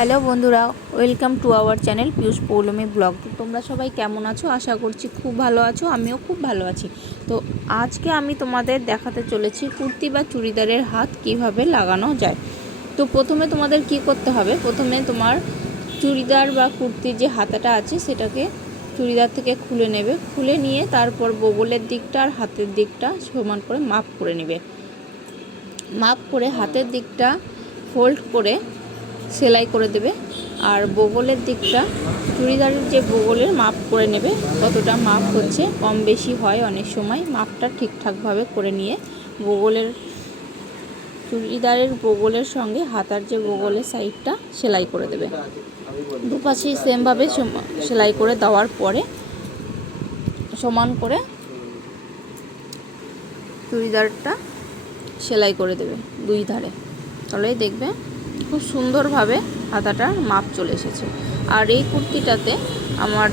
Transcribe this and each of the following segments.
Hello বন্ধুরা, welcome to our channel Piyush Poulami blog. তো তোমরা সবাই কেমন আছো? আশা করছি খুব ভালো আছো, আমিও খুব ভালো আছি। তো আজকে আমি তোমাদের দেখাতে চলেছি কুর্তি বা চুড়িদারের হাত কীভাবে লাগানো যায়। তো প্রথমে তোমাদের কি করতে হবে? প্রথমে তোমার চুড়িদার বা কুর্তির যে হাতাটা আছে, সেটাকে চুড়িদার থেকে খুলে নেবে। খুলে নিয়ে তারপর বগলের দিকটা আর হাতের দিকটা সমান করে মাপ করে নেবে। মাপ করে হাতের দিকটা ফোল্ড করে সেলাই করে দেবে। আর বগলের দিকটা, চুড়িদারের যে বগলের মাপ করে নেবে কতটা মাপ হচ্ছে কম বেশি হয় অনেক সময়। মাপটা ঠিকঠাকভাবে করে নিয়ে বগলের, চুড়িদারের বগলের সঙ্গে হাতার যে বগলের সাইডটা সেলাই করে দেবে। দুপাশেই সেমভাবে সেলাই করে দেওয়ার পরে সমান করে চুড়িদারটা সেলাই করে দেবে দুই ধারে। তাহলেই দেখবে খুব সুন্দরভাবে হাতাটার মাপ চলে এসেছে। আর এই কুর্তিটাতে আমার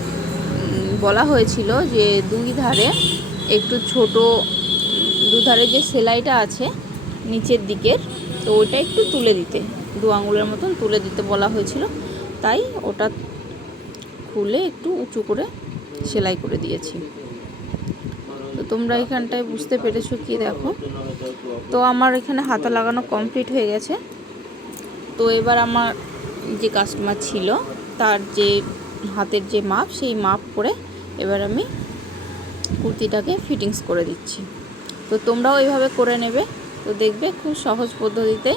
বলা হয়েছিল যে দুই ধারে একটু ছোট, দুধারে যে সেলাইটা আছে নিচের দিকের, তো ওইটা একটু তুলে দিতে। দু আঙুলের মতন তুলে দিতে বলা হয়েছিল। তাই ওটা খুলে একটু উঁচু করে সেলাই করে দিয়েছি। তো তোমরা এখানটায় বুঝতে পেরেছ কি দেখো। তো আমার এখানে হাতা লাগানো কমপ্লিট হয়ে গেছে। তো এবার আমার যে কাস্টমার ছিল, তার যে হাতের যে মাপ, সেই মাপ করে এবার আমি কুর্তিটাকে ফিটিংস করে দিচ্ছি। তো তোমরাও এইভাবে করে নেবে। তো দেখবে খুব সহজ পদ্ধতিতে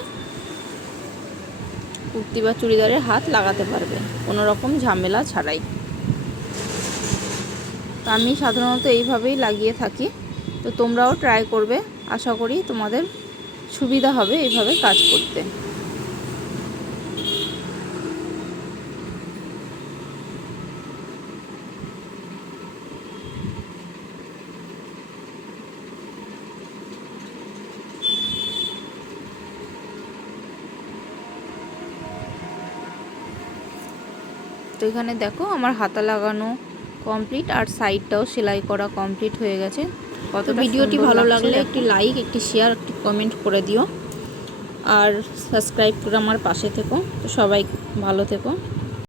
কুর্তি বা চুড়িদারের হাত লাগাতে পারবে, কোনো রকম ঝামেলা ছাড়াই। তো আমি সাধারণত এইভাবেই লাগিয়ে থাকি। তো তোমরাও ট্রাই করবে। আশা করি তোমাদের সুবিধা হবে এইভাবে কাজ করতে। তো এখানে দেখো আমার হাতা লাগানো কমপ্লিট আর সাইডটাও সেলাই করা কমপ্লিট হয়ে গেছে। কত ভিডিওটি ভালো লাগলে একটি লাইক একটি শেয়ার একটি কমেন্ট করে দিও। আর সাবস্ক্রাইব করে আমার পাশে থেকো। তো সবাই ভালো থেকো।